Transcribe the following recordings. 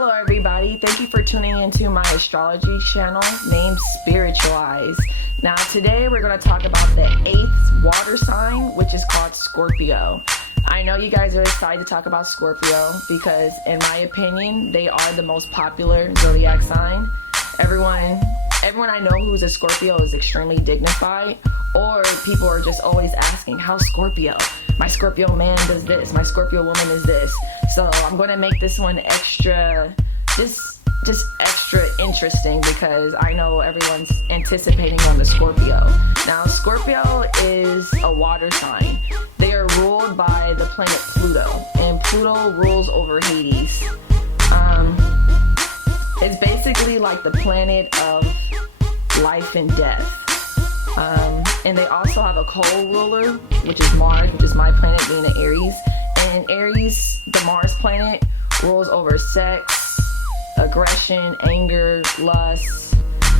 Hello everybody, thank you for tuning into my astrology channel named Spiritual Eyes. Now today we're going to talk about the 8th water sign, which is called Scorpio. I know you guys are excited to talk about Scorpio because in my opinion they are the most popular zodiac sign. Everyone I know who's a Scorpio is extremely dignified, or people are just always asking, how's Scorpio? My Scorpio man does this, my Scorpio woman is this. So I'm going to make this one extra, just extra interesting because I know everyone's anticipating on the Scorpio. Now Scorpio is a water sign. They are ruled by the planet Pluto, and Pluto rules over Hades. It's basically like the planet of life and death. And they also have a co-ruler, which is Mars, which is my planet being an Aries. And Aries, the Mars planet, rules over sex, aggression, anger, lust.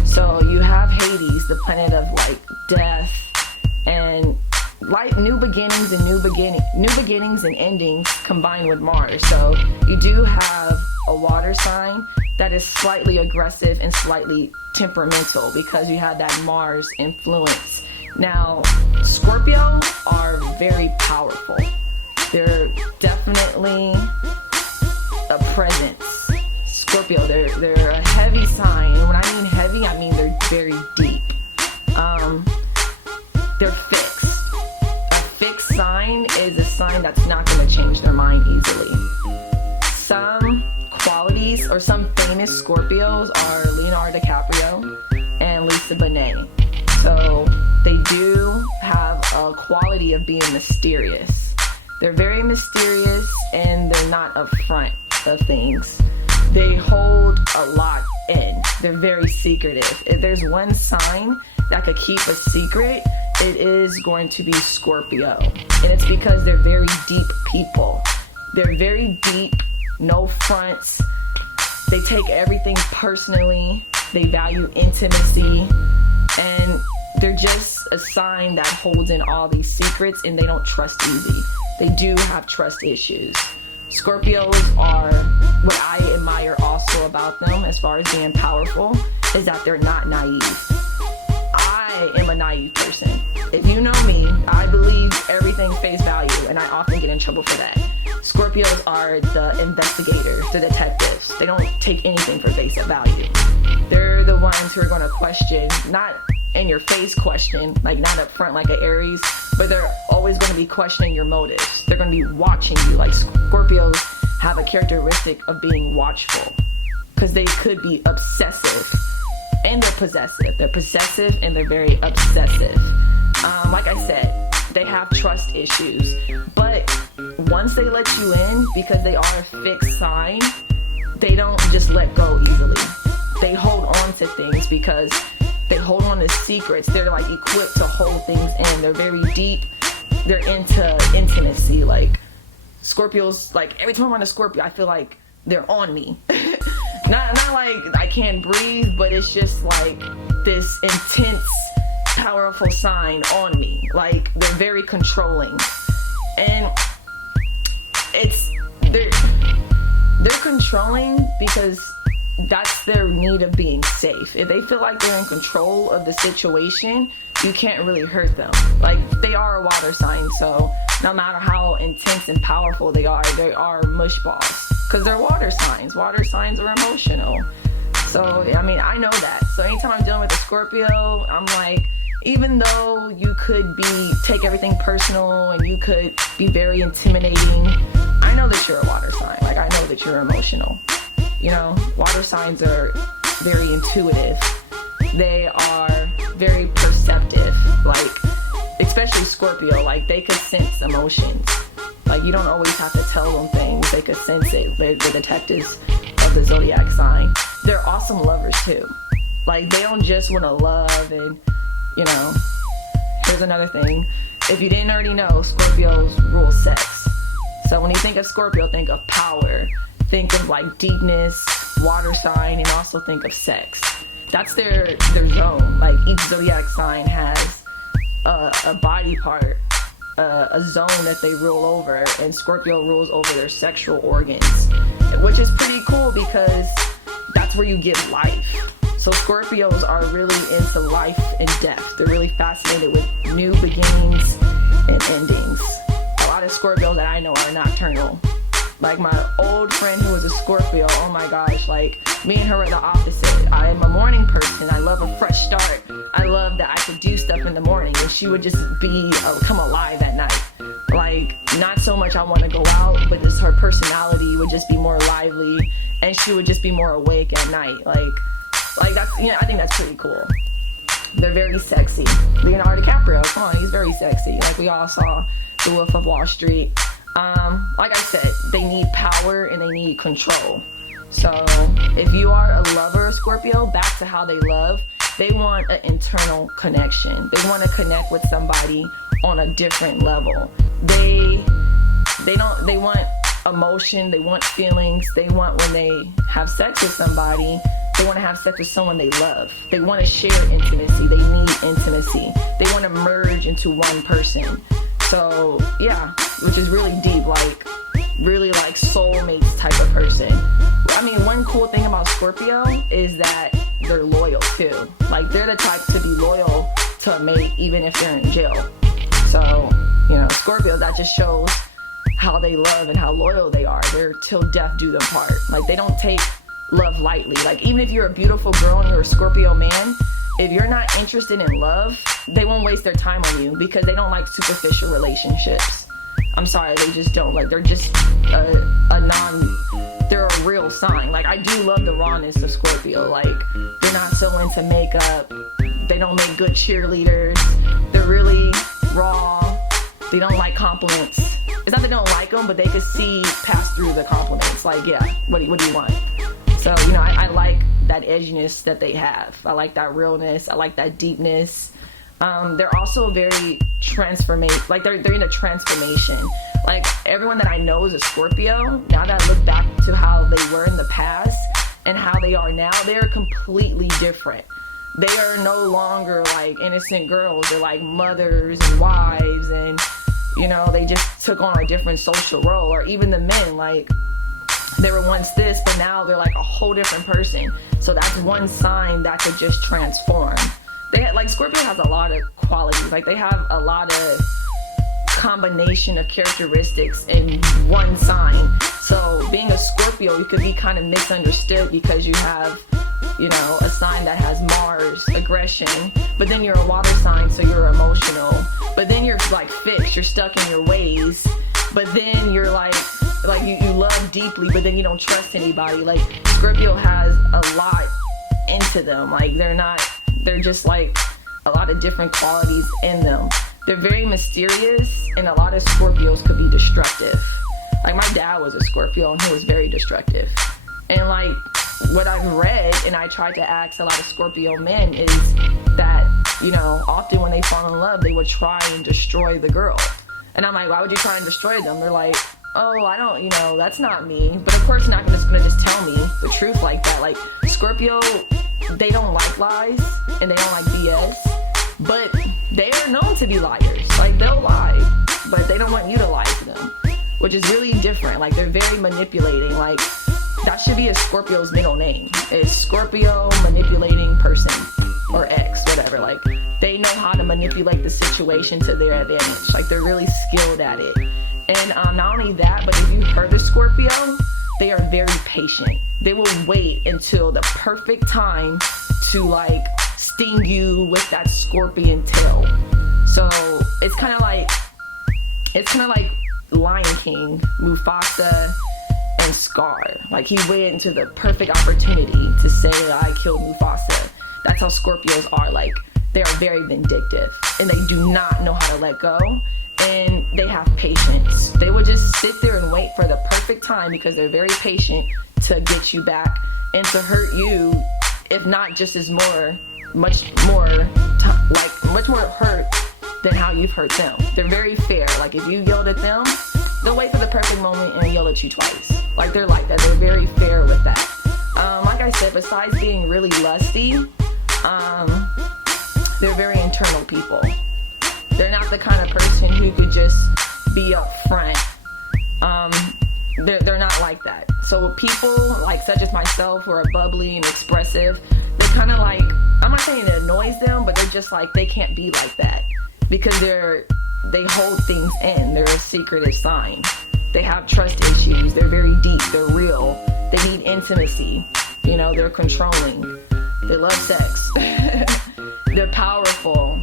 So you have Hades, the planet of like death and like new beginnings and endings combined with Mars. So you do have a water sign that is slightly aggressive and slightly temperamental because you have that Mars influence. Now, Scorpio are very powerful. They're definitely a presence. Scorpio, they're a heavy sign. And when I mean heavy, I mean they're very deep. They're fixed. A fixed sign is a sign that's not going to change their mind easily. Some qualities or some famous Scorpios are Leonardo DiCaprio and Lisa Bonet. So they do have a quality of being mysterious. They're very mysterious and they're not upfront of things. They hold a lot in. They're very secretive. If there's one sign that could keep a secret, it is going to be Scorpio. And it's because they're very deep people. They're very deep, no fronts. They take everything personally. They value intimacy. And they're just a sign that holds in all these secrets and they don't trust easy. They do have trust issues. Scorpios are, what I admire also about them as far as being powerful, is that they're not naive. I am a naive person. If you know me, I believe everything face value and I often get in trouble for that. Scorpios are the investigators, the detectives. They don't take anything for face value. They're the ones who are going to question, not in your face question, like not up front like an Aries, but they're always going to be questioning your motives. They're going to be watching you. Like Scorpios have a characteristic of being watchful because they could be obsessive and they're possessive. They're possessive and they're very obsessive. Like I said, they have trust issues, but once they let you in, because they are a fixed sign, they don't just let go easily. They hold on to things because they hold on to secrets. They're like equipped to hold things in. They're very deep. They're into intimacy. Like Scorpios, like every time I'm on a Scorpio, I feel like they're on me. not like I can't breathe, but it's just like this intense, powerful sign on me. Like they're very controlling. And they're controlling because that's their need of being safe. If they feel like they're in control of the situation, you can't really hurt them. Like they are a water sign, so no matter how intense and powerful they are mush balls because they're water signs. Water signs are emotional. So I mean, I know that. So anytime I'm dealing with a Scorpio, I'm like, even though you could take everything personal and you could be very intimidating, I know that you're a water sign. Like I know that you're emotional. You know, water signs are very intuitive. They are very perceptive, like, especially Scorpio, like they could sense emotions. Like you don't always have to tell them things, they could sense it. They're the detectives of the zodiac sign. They're awesome lovers too. Like they don't just want to love and, you know, here's another thing. If you didn't already know, Scorpios rule sex. So when you think of Scorpio, think of power. Think of like deepness, water sign, and also think of sex. That's their zone. Like each zodiac sign has a body part, a zone that they rule over, and Scorpio rules over their sexual organs. which is pretty cool because that's where you get life. So Scorpios are really into life and death. They're really fascinated with new beginnings and endings. A lot of Scorpios that I know are nocturnal. Like my old friend who was a Scorpio, oh my gosh, like me and her are the opposite. I am a morning person. I love a fresh start. I love that I could do stuff in the morning, and she would just come alive at night. Like, not so much I want to go out, but just her personality would just be more lively, and she would just be more awake at night. Like that's, you know, I think that's pretty cool. They're very sexy. Leonardo DiCaprio, come on, he's very sexy. Like we all saw The Wolf of Wall Street. Like I said, they need power and they need control. So if you are a lover of Scorpio, back to how they love, they want an internal connection. They want to connect with somebody on a different level. They want emotion, they want feelings, they want, when they have sex with somebody, they want to have sex with someone they love. They want to share intimacy. They need intimacy. They want to merge into one person. So yeah, which is really deep, like really like soulmates type of person. I mean, one cool thing about Scorpio is that they're loyal too. Like they're the type to be loyal to a mate even if they're in jail. So, you know, Scorpios, that just shows how they love and how loyal they are. They're till death do them part. Like they don't take love lightly. Like even if you're a beautiful girl and you're a Scorpio man, if you're not interested in love, they won't waste their time on you because they don't like superficial relationships. I'm sorry, they just don't. Like they're just they're a real sign. Like I do love the rawness of Scorpio. Like they're not so into makeup. They don't make good cheerleaders. They're really raw. They don't like compliments. It's not that they don't like them, but they could see past through the compliments. Like, yeah, what do you want? So, you know, I like that edginess that they have. I like that realness. I like that deepness. They're also very like they're in a transformation. Like everyone that I know is a Scorpio. Now that I look back to how they were in the past and how they are now, they're completely different. They are no longer like innocent girls. They're like mothers and wives, and you know, they just took on a different social role. Or even the men, like they were once this, but now they're like a whole different person. So that's one sign that could just transform. Like Scorpio has a lot of qualities. Like they have a lot of combination of characteristics in one sign. So being a Scorpio, you could be kind of misunderstood because you have, you know, a sign that has Mars, aggression, but then you're a water sign, so you're emotional. But then you're like fixed, you're stuck in your ways. But then you're like you love deeply, but then you don't trust anybody. Like Scorpio has a lot into them. Like they're just like a lot of different qualities in them. They're very mysterious, and a lot of Scorpios could be destructive. Like my dad was a Scorpio and he was very destructive. And like what I've read, and I tried to ask a lot of Scorpio men, is that, you know, often when they fall in love, they would try and destroy the girl. And I'm like, why would you try and destroy them? They're like, oh, I don't, you know, that's not me. But of course, not gonna just tell me the truth like that. Like Scorpio, they don't like lies and they don't like BS, but they are known to be liars. Like they'll lie, but they don't want you to lie to them, which is really different. Like they're very manipulating. Like that should be a Scorpio's middle name. It's Scorpio manipulating person, or X, whatever. Like they know how to manipulate the situation to their advantage. Like they're really skilled at it. And not only that, but if you hurt a Scorpio, they are very patient. They will wait until the perfect time to like sting you with that scorpion tail. So it's kind of like Lion King, Mufasa, and Scar. Like he waited into the perfect opportunity to say I killed Mufasa. That's how Scorpios are. Like they are very vindictive and they do not know how to let go, and they have patience. They will just sit there and wait for the perfect time because they're very patient to get you back and to hurt you, if not just as much more hurt than how you've hurt them. They're very fair. Like if you yelled at them, they'll wait for the perfect moment and yell at you twice. Like they're like that. They're very fair with that. Like I said, besides being really lusty, they're very internal people. They're not the kind of person who could just be up front. they're not like that. So people like such as myself who are bubbly and expressive, they kind of like, I'm not saying it annoys them, but they're just like, they can't be like that because they hold things in. They're a secretive sign. They have trust issues. They're very deep. They're real. They need intimacy. You know, they're controlling. They love sex. They're powerful.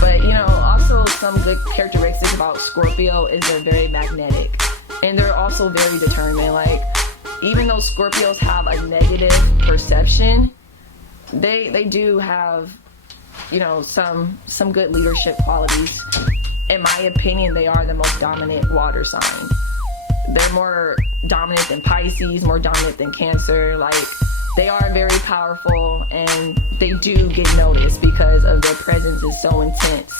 But, you know, also some good characteristics about Scorpio is they're very magnetic. And they're also very determined. Like, even though Scorpios have a negative perception, they do have, you know, some good leadership qualities. In my opinion, they are the most dominant water sign. They're more dominant than Pisces, more dominant than Cancer. Like, they are very powerful and they do get noticed because of their presence is so intense.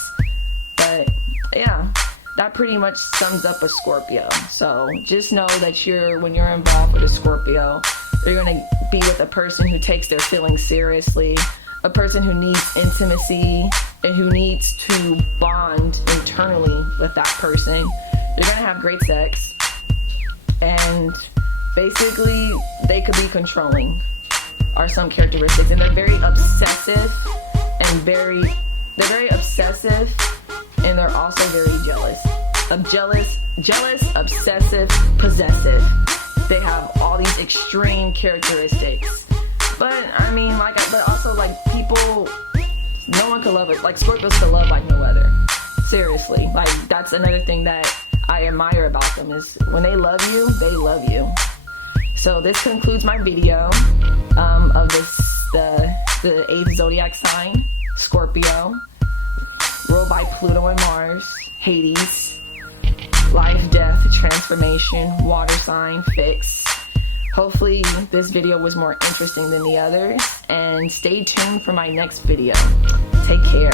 But yeah, that pretty much sums up a Scorpio. So just know that when you're involved with a Scorpio, you're going to be with a person who takes their feelings seriously, a person who needs intimacy and who needs to bond internally with that person. You're going to have great sex. And basically, they could be controlling, are some characteristics. And they're very obsessive and they're very obsessive, and they're also very jealous. Jealous, obsessive, possessive. They have all these extreme characteristics. But I mean, but also like people, no one could love it. Like Scorpios could love like no other. Seriously, like that's another thing that I admire about them is when they love you, they love you. So this concludes my video of the 8th zodiac sign, Scorpio, ruled by Pluto and Mars, Hades, life, death, transformation, water sign, fix. Hopefully this video was more interesting than the others, and stay tuned for my next video. Take care.